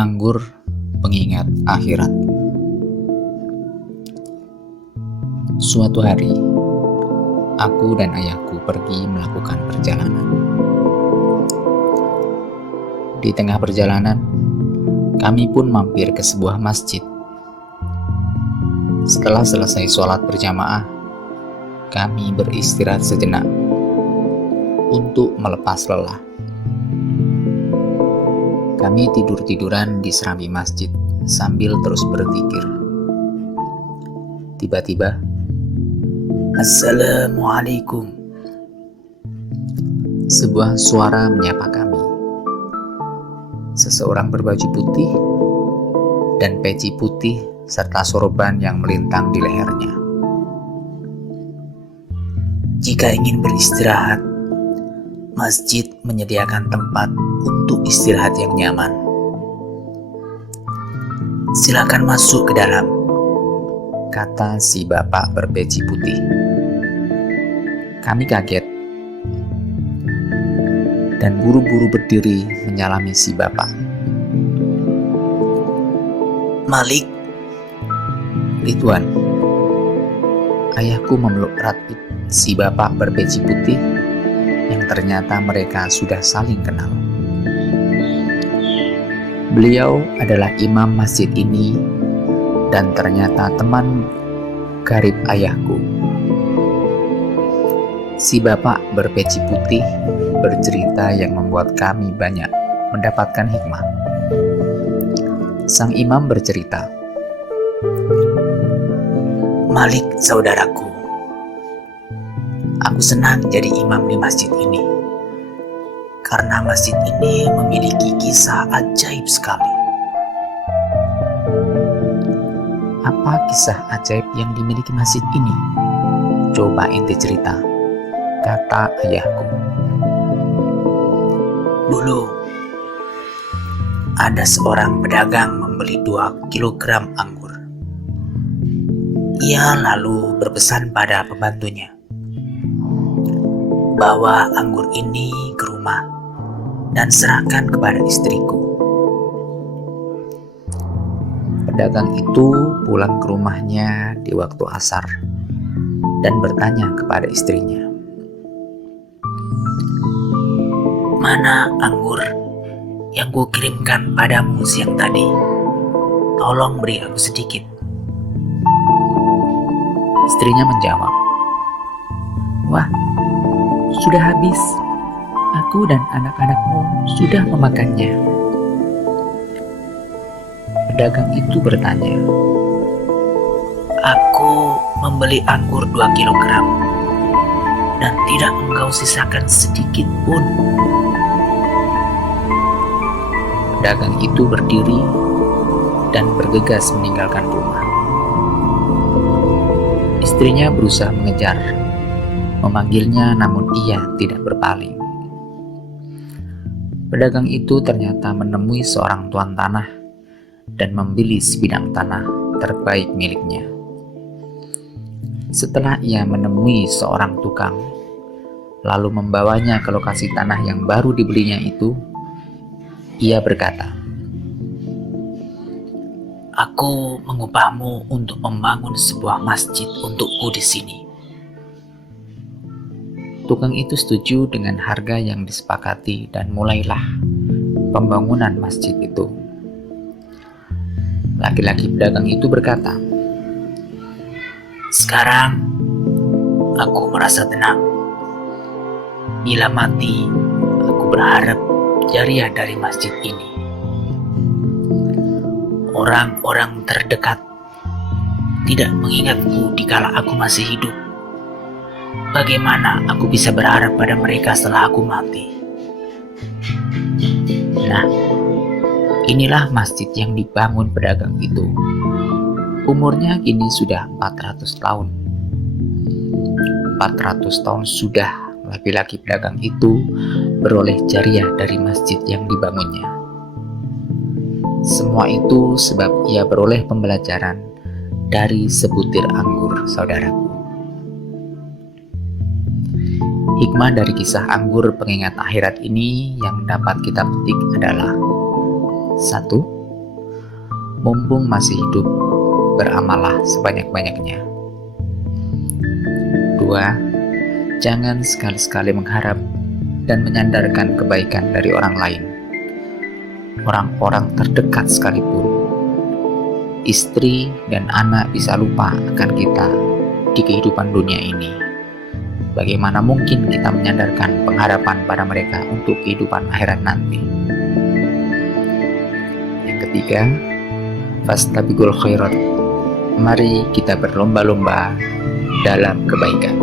Anggur pengingat akhirat. Suatu hari, aku dan ayahku pergi melakukan perjalanan. Di tengah perjalanan, kami pun mampir ke sebuah masjid. Setelah selesai sholat berjamaah, kami beristirahat sejenak untuk melepas lelah. Kami tidur-tiduran di serambi masjid sambil terus berzikir. Tiba-tiba, "Assalamualaikum." Sebuah suara menyapa kami. Seseorang berbaju putih dan peci putih serta sorban yang melintang di lehernya. "Jika ingin beristirahat, masjid menyediakan tempat untuk istirahat yang nyaman. Silakan masuk ke dalam," kata si bapak berpeci putih. Kami kaget dan buru-buru berdiri menyalami si bapak. "Malik, Ridwan." Ayahku memeluk erat si bapak berpeci putih yang ternyata mereka sudah saling kenal. Beliau adalah imam masjid ini dan ternyata teman karib ayahku. Si bapak berpeci putih bercerita yang membuat kami banyak mendapatkan hikmah. Sang imam bercerita, "Malik saudaraku, aku senang jadi imam di masjid ini karena masjid ini memiliki kisah ajaib sekali." "Apa kisah ajaib yang dimiliki masjid ini? Coba ente cerita," kata ayahku. "Dulu ada seorang pedagang membeli 2 kilogram anggur. Ia lalu berpesan pada pembantunya, 'Bawa anggur ini ke rumah dan serahkan kepada istriku.' Pedagang itu pulang ke rumahnya di waktu asar dan bertanya kepada istrinya, 'Mana anggur yang kukirimkan padamu siang tadi? Tolong beri aku sedikit.' Istrinya menjawab, 'Wah, sudah habis. Aku dan anak-anakmu sudah memakannya.' Pedagang itu bertanya, 'Aku membeli anggur 2 kilogram dan tidak engkau sisakan sedikit pun.' Pedagang itu berdiri dan bergegas meninggalkan rumah. Istrinya berusaha mengejar, memanggilnya, namun ia tidak berpaling. Pedagang itu ternyata menemui seorang tuan tanah dan membeli sebidang tanah terbaik miliknya. Setelah ia menemui seorang tukang, lalu membawanya ke lokasi tanah yang baru dibelinya itu, ia berkata, "Aku mengupahmu untuk membangun sebuah masjid untukku di sini." Tukang itu setuju dengan harga yang disepakati dan mulailah pembangunan masjid itu. Laki-laki pedagang itu berkata, "Sekarang aku merasa tenang. Bila mati, aku berharap jariah dari masjid ini. Orang-orang terdekat tidak mengingatku dikala aku masih hidup. Bagaimana aku bisa berharap pada mereka setelah aku mati?" Nah, inilah masjid yang dibangun pedagang itu. Umurnya kini sudah 400 tahun. 400 tahun sudah laki-laki pedagang itu beroleh jariah dari masjid yang dibangunnya. Semua itu sebab ia beroleh pembelajaran dari sebutir anggur, saudaraku. Hikmah dari kisah anggur pengingat akhirat ini yang dapat kita petik adalah: 1. Mumpung masih hidup, beramallah sebanyak-banyaknya. 2. Jangan sekali-sekali mengharap dan menyandarkan kebaikan dari orang lain, orang-orang terdekat sekalipun. Istri dan anak bisa lupa akan kita di kehidupan dunia ini. Bagaimana mungkin kita menyandarkan pengharapan pada mereka untuk kehidupan akhirat nanti? Yang ketiga, fastabiqul khairat. Mari kita berlomba-lomba dalam kebaikan.